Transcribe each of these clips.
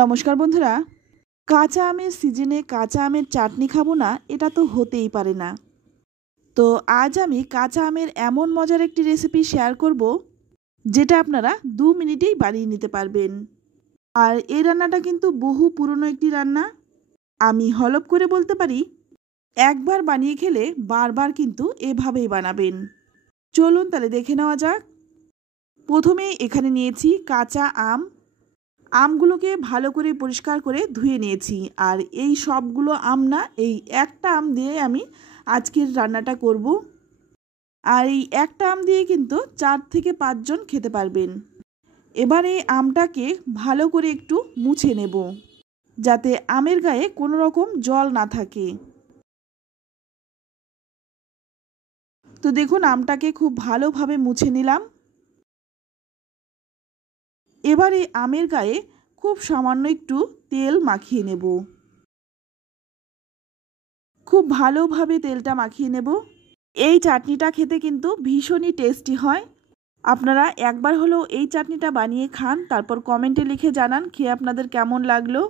নমস্কার বন্ধুরা। কাঁচা আমের সিজনে কাঁচা আমের চাটনি খাবো না, এটা তো হতেই পারে না। তো আজ আমি কাঁচা আমের এমন মজার একটি রেসিপি শেয়ার করব, যেটা আপনারা 2 মিনিটেই বানিয়ে নিতে পারবেন। আর এই রান্নাটা কিন্তু বহু পুরনো একটি রান্না। আমি হলপ করে বলতে পারি, একবার বানিয়ে খেলে বারবার কিন্তু এভাবেই বানাবেন। চলুন তাহলে দেখে নেওয়া যাক। প্রথমেই এখানে নিয়েছি কাঁচা আম। আমগুলোকে ভালো করে পরিষ্কার করে ধুয়ে নিয়েছি। আর এই সবগুলো আম না, এই একটা আম দিয়ে আমি আজকের রান্নাটা করব। আর এই একটা আম দিয়ে কিন্তু 4 থেকে 5 জন খেতে পারবেন। এবার এই আমটাকে ভালো করে একটু মুছে নেব, যাতে আমের গায়ে কোনো রকম জল না থাকে। তো দেখুন, আমটাকে খুব ভালোভাবে মুছে নিলাম। এবার এই আমের গায়ে খুব সামান্য একটু তেল মাখিয়ে নেব। খুব ভালোভাবে তেলটা মাখিয়ে নেব। এই চাটনিটা খেতে কিন্তু ভীষণই টেস্টি হয়। আপনারা একবার হলেও এই চাটনিটা বানিয়ে খান, তারপর কমেন্টে লিখে জানান খেয়ে আপনাদের কেমন লাগলো।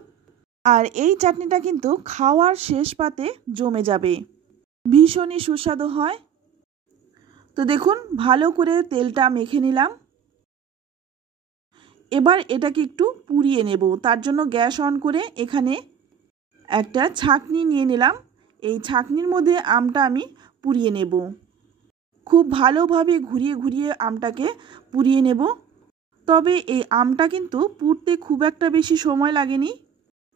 আর এই চাটনিটা কিন্তু খাওয়ার শেষ পাতে জমে যাবে, ভীষণই সুস্বাদু হয়। তো দেখুন, ভালো করে তেলটা মেখে নিলাম। এবার এটাকে একটু পুড়িয়ে নেব। তার জন্য গ্যাস অন করে এখানে একটা ছাঁকনি নিয়ে নিলাম। এই ছাঁকনির মধ্যে আমটা আমি পুড়িয়ে নেব। খুব ভালোভাবে ঘুরিয়ে ঘুরিয়ে আমটাকে পুড়িয়ে নেব। তবে এই আমটা কিন্তু পুড়তে খুব একটা বেশি সময় লাগেনি,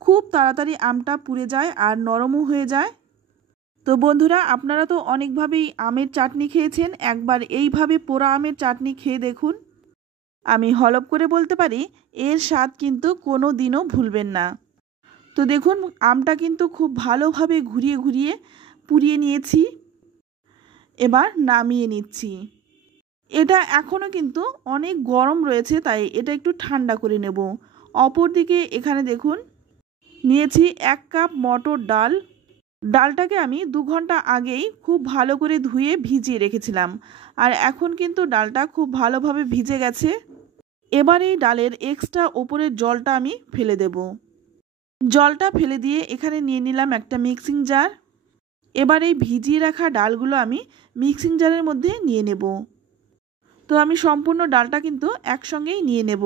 খুব তাড়াতাড়ি আমটা পুড়ে যায় আর নরমও হয়ে যায়। তো বন্ধুরা, আপনারা তো অনেকভাবেই আমের চাটনি খেয়েছেন, একবার এইভাবে পোড়া আমের চাটনি খেয়ে দেখুন। আমি হলপ করে বলতে পারি, এর স্বাদ কিন্তু কোনো দিনও ভুলবেন না। তো দেখুন, আমটা কিন্তু খুব ভালোভাবে ঘুরিয়ে ঘুরিয়ে পুড়িয়ে নিয়েছি। এবার নামিয়ে নিচ্ছি। এটা এখনও কিন্তু অনেক গরম রয়েছে, তাই এটা একটু ঠান্ডা করে নেব। অপরদিকে এখানে দেখুন, নিয়েছি 1 কাপ মটর ডাল। ডালটাকে আমি 2 ঘন্টা আগেই খুব ভালো করে ধুয়ে ভিজিয়ে রেখেছিলাম। আর এখন কিন্তু ডালটা খুব ভালোভাবে ভিজে গেছে। এবার এই ডালের এক্সট্রা ওপরের জলটা আমি ফেলে দেব। জলটা ফেলে দিয়ে এখানে নিয়ে নিলাম একটা মিক্সিং জার। এবার এই ভিজিয়ে রাখা ডালগুলো আমি মিক্সিং জারের মধ্যে নিয়ে নেব। তো আমি সম্পূর্ণ ডালটা কিন্তু একসঙ্গেই নিয়ে নেব।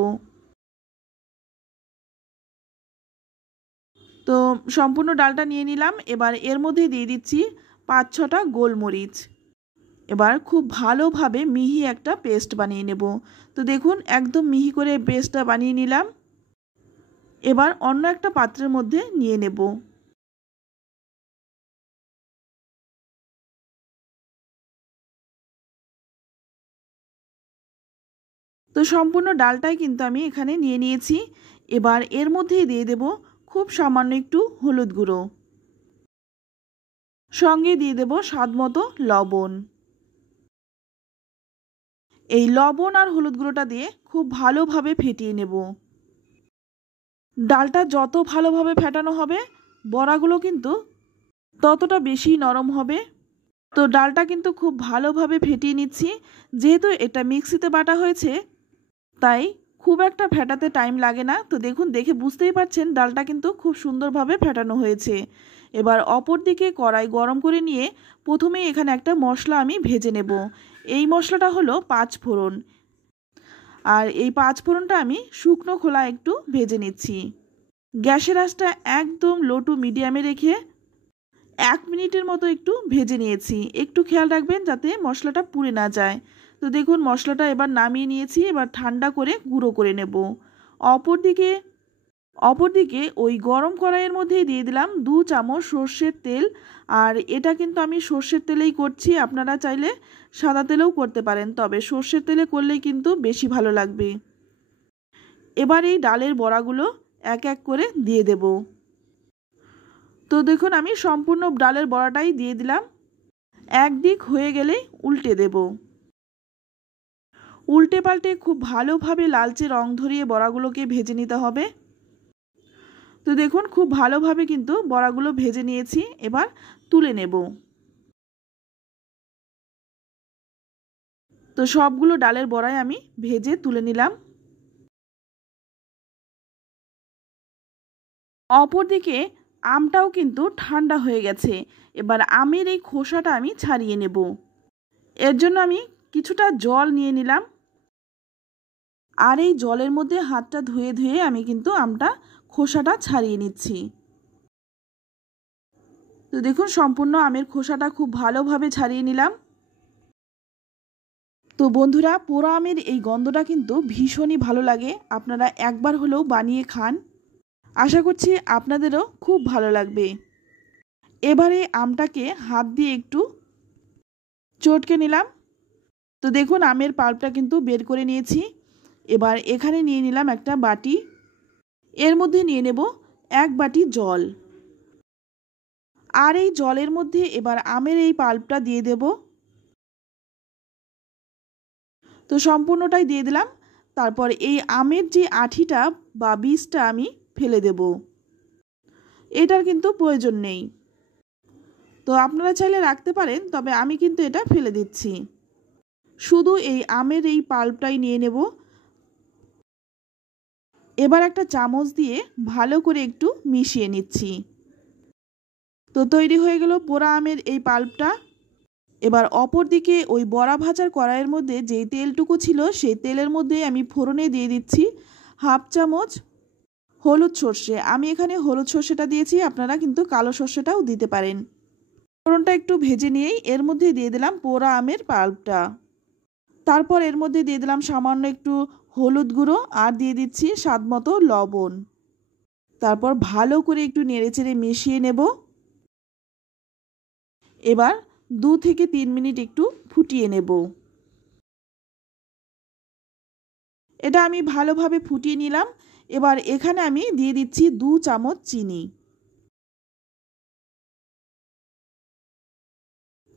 তো সম্পূর্ণ ডালটা নিয়ে নিলাম। এবার এর মধ্যে দিয়ে দিচ্ছি 5-6টা গোলমরিচ। এবার খুব ভালোভাবে মিহি একটা পেস্ট বানিয়ে নেব। তো দেখুন, একদম মিহি করে পেস্টটা বানিয়ে নিলাম। এবার অন্য একটা পাত্রের মধ্যে নিয়ে নেব। তো সম্পূর্ণ ডালটাই কিন্তু আমি এখানে নিয়ে নিয়েছি। এবার এর মধ্যেই দিয়ে দেব খুব সামান্য একটু হলুদ গুঁড়ো, সঙ্গে দিয়ে দেব স্বাদমতো লবণ। এই লবণ আর হলুদ গুঁড়োটা দিয়ে খুব ভালোভাবে ফেটিয়ে নেব। ডালটা যত ভালোভাবে ফেটানো হবে, বড়াগুলো কিন্তু ততটা বেশি নরম হবে। তো ডালটা কিন্তু খুব ভালোভাবে ফেটিয়ে নিচ্ছি। যেহেতু এটা মিক্সিতে বাটা হয়েছে, তাই খুব একটা ফেটাতে টাইম লাগে না। তো দেখুন, দেখে বুঝতেই পারছেন ডালটা কিন্তু খুব সুন্দরভাবে ফেটানো হয়েছে। এবার অপর দিকে কড়াই গরম করে নিয়ে প্রথমেই এখানে একটা মশলা আমি ভেজে নেব। এই মশলাটা হলো 5 ফোড়ন। আর এই 5 ফোড়নটা আমি শুকনো খোলা একটু ভেজে নিচ্ছি। গ্যাসের আঁচটা একদম লো টু মিডিয়ামে রেখে 1 মিনিটের মতো একটু ভেজে নিয়েছি। একটু খেয়াল রাখবেন যাতে মশলাটা পুড়ে না যায়। তো দেখুন, মশলাটা এবার নামিয়ে নিয়েছি। এবার ঠান্ডা করে গুঁড়ো করে নেব। অপরদিকে অপরদিকে ওই গরম কড়াইয়ের মধ্যেই দিয়ে দিলাম 2 চামচ সর্ষের তেল। আর এটা কিন্তু আমি সর্ষের তেলেই করছি, আপনারা চাইলে সাদা তেলেও করতে পারেন, তবে সর্ষের তেলে করলেই কিন্তু বেশি ভালো লাগবে। এবার এই ডালের বড়াগুলো এক এক করে দিয়ে দেব। তো দেখুন, আমি সম্পূর্ণ ডালের বড়াটাই দিয়ে দিলাম। একদিক হয়ে গেলেই উল্টে দেব। উল্টে পাল্টে খুব ভালোভাবে লালচে রং ধরিয়ে বড়াগুলোকে ভেজে নিতে হবে। তো দেখুন, খুব ভালোভাবে কিন্তু বড়াগুলো ভেজে নিয়েছি। এবার তুলে নেব। তো সবগুলো ডালের বড়াই আমি ভেজে তুলে নিলাম। অপরদিকে আমটাও কিন্তু ঠান্ডা হয়ে গেছে। এবার আমের এই খোসাটা আমি ছাড়িয়ে নেব। এর জন্য আমি কিছুটা জল নিয়ে নিলাম, আর এই জলের মধ্যে হাতটা ধুয়ে ধুয়ে আমি কিন্তু আমটা খোসাটা ছাড়িয়ে নিচ্ছি। তো দেখুন সম্পূর্ণ আমের খোসাটা খুব ভালোভাবে ছাড়িয়ে নিলাম। তো বন্ধুরা, পোড়া আমের এই গন্ধটা কিন্তু ভীষণই ভালো লাগে। আপনারা একবার হলেও বানিয়ে খান, আশা করছি আপনাদেরও খুব ভালো লাগবে। এবারে আমটাকে হাত দিয়ে একটু চটকে নিলাম। তো দেখুন আমের পাল্পটা কিন্তু বের করে নিয়েছি। এবার এখানে নিয়ে নিলাম একটা বাটি, এর মধ্যে নিয়ে নেব 1 বাটি জল, আর এই জলের মধ্যে এবার আমের এই পাল্পটা দিয়ে দেব। তো সম্পূর্ণটাই দিয়ে দিলাম। তারপর এই আমের যে আঠিটা বা বীজটা আমি ফেলে দেব, এটার কিন্তু প্রয়োজন নেই। তো আপনারা চাইলে রাখতে পারেন, তবে আমি কিন্তু এটা ফেলে দিচ্ছি। শুধু এই আমের এই পাল্পটাই নিয়ে নেব। এবার একটা চামচ দিয়ে ভালো করে একটু মিশিয়ে নিচ্ছি। তো তৈরি হয়ে গেল পোড়া আমের এই পাল্পটা। এবার অপর দিকে ওই বড়া ভাজার কড়াইয়ের মধ্যে যেই তেলটুকু ছিল সেই তেলের মধ্যে আমি ফোড়নে দিয়ে দিচ্ছি 1/2 চামচ হলুদ সর্ষে। আমি এখানে হলুদ সর্ষেটা দিয়েছি, আপনারা কিন্তু কালো সর্ষেটাও দিতে পারেন। ফোড়নটা একটু ভেজে নিয়েই এর মধ্যে দিয়ে দিলাম পোড়া আমের পাল্পটা। তারপর এর মধ্যে দিয়ে দিলাম সামান্য একটু হলুদ গুঁড়ো, আর দিয়ে দিচ্ছি স্বাদমতো লবণ। তারপর ভালো করে একটু নেড়েচেড়ে মিশিয়ে নেব। এবার 2 থেকে 3 মিনিট একটু ফুটিয়ে নেব। এটা আমি ভালোভাবে ফুটিয়ে নিলাম। এবার এখানে আমি দিয়ে দিচ্ছি 2 চামচ চিনি।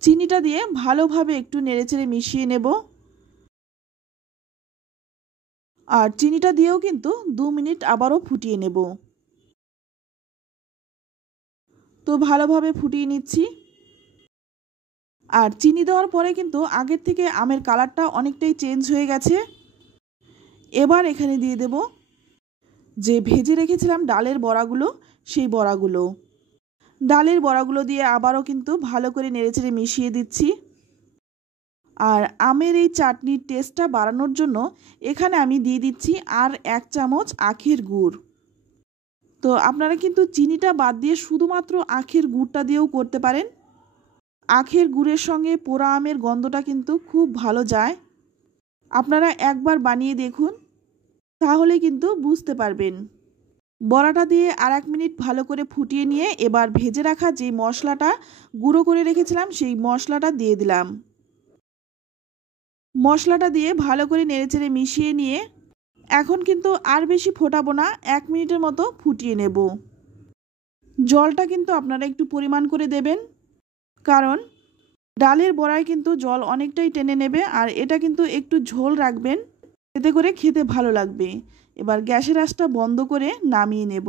চিনিটা দিয়ে ভালোভাবে একটু নেড়েচেড়ে মিশিয়ে নেব। আর চিনিটা দিয়েও কিন্তু 2 মিনিট আবারও ফুটিয়ে নেব। তো ভালোভাবে ফুটিয়ে নিচ্ছি। আর চিনি দেওয়ার পরে কিন্তু আগের থেকে আমের কালারটা অনেকটাই চেঞ্জ হয়ে গেছে। এবার এখানে দিয়ে দেব যে ভেজে রেখেছিলাম ডালের বড়াগুলো, সেই বড়াগুলো। ডালের বড়াগুলো দিয়ে আবারও কিন্তু ভালো করে নেড়েচেড়ে মিশিয়ে দিচ্ছি। আর আমের এই চাটনির টেস্টটা বাড়ানোর জন্য এখানে আমি দিয়ে দিচ্ছি আর 1 চামচ আখের গুড়। তো আপনারা কিন্তু চিনিটা বাদ দিয়ে শুধুমাত্র আখের গুড়টা দিয়েও করতে পারেন। আখের গুড়ের সঙ্গে পোড়া আমের গন্ধটা কিন্তু খুব ভালো যায়। আপনারা একবার বানিয়ে দেখুন, তাহলে কিন্তু বুঝতে পারবেন। বড়াটা দিয়ে আর 1 মিনিট ভালো করে ফুটিয়ে নিয়ে এবার ভেজে রাখা যে মশলাটা গুঁড়ো করে রেখেছিলাম সেই মশলাটা দিয়ে দিলাম। মশলাটা দিয়ে ভালো করে নেড়েচেড়ে মিশিয়ে নিয়ে এখন কিন্তু আর বেশি ফোটাবো না, 1 মিনিটের মতো ফুটিয়ে নেব। জলটা কিন্তু আপনারা একটু পরিমাণ করে দেবেন, কারণ ডালের বড়ায় কিন্তু জল অনেকটাই টেনে নেবে, আর এটা কিন্তু একটু ঝোল রাখবেন, এতে করে খেতে ভালো লাগবে। এবার গ্যাসের আঁচটা বন্ধ করে নামিয়ে নেব।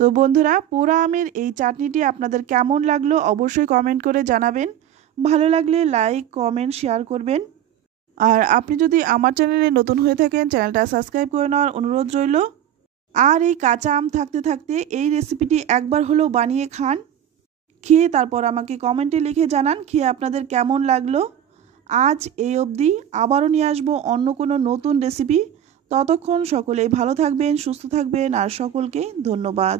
তো বন্ধুরা, পোড়া আমের এই চাটনিটি আপনাদের কেমন লাগলো অবশ্যই কমেন্ট করে জানাবেন। ভালো লাগলে লাইক, কমেন্ট, শেয়ার করবেন। আর আপনি যদি আমার চ্যানেলে নতুন হয়ে থাকেন, চ্যানেলটা সাবস্ক্রাইব করে নেওয়ার অনুরোধ রইল। আর এই কাঁচা আম থাকতে থাকতে এই রেসিপিটি একবার হলেও বানিয়ে খান। খেয়ে তারপর আমাকে কমেন্টে লিখে জানান খেয়ে আপনাদের কেমন লাগলো। আজ এই অবধি, আবারও নিয়ে আসবো অন্য কোনো নতুন রেসিপি। ততক্ষণ সকলেই ভালো থাকবেন, সুস্থ থাকবেন, আর সকলকে ধন্যবাদ।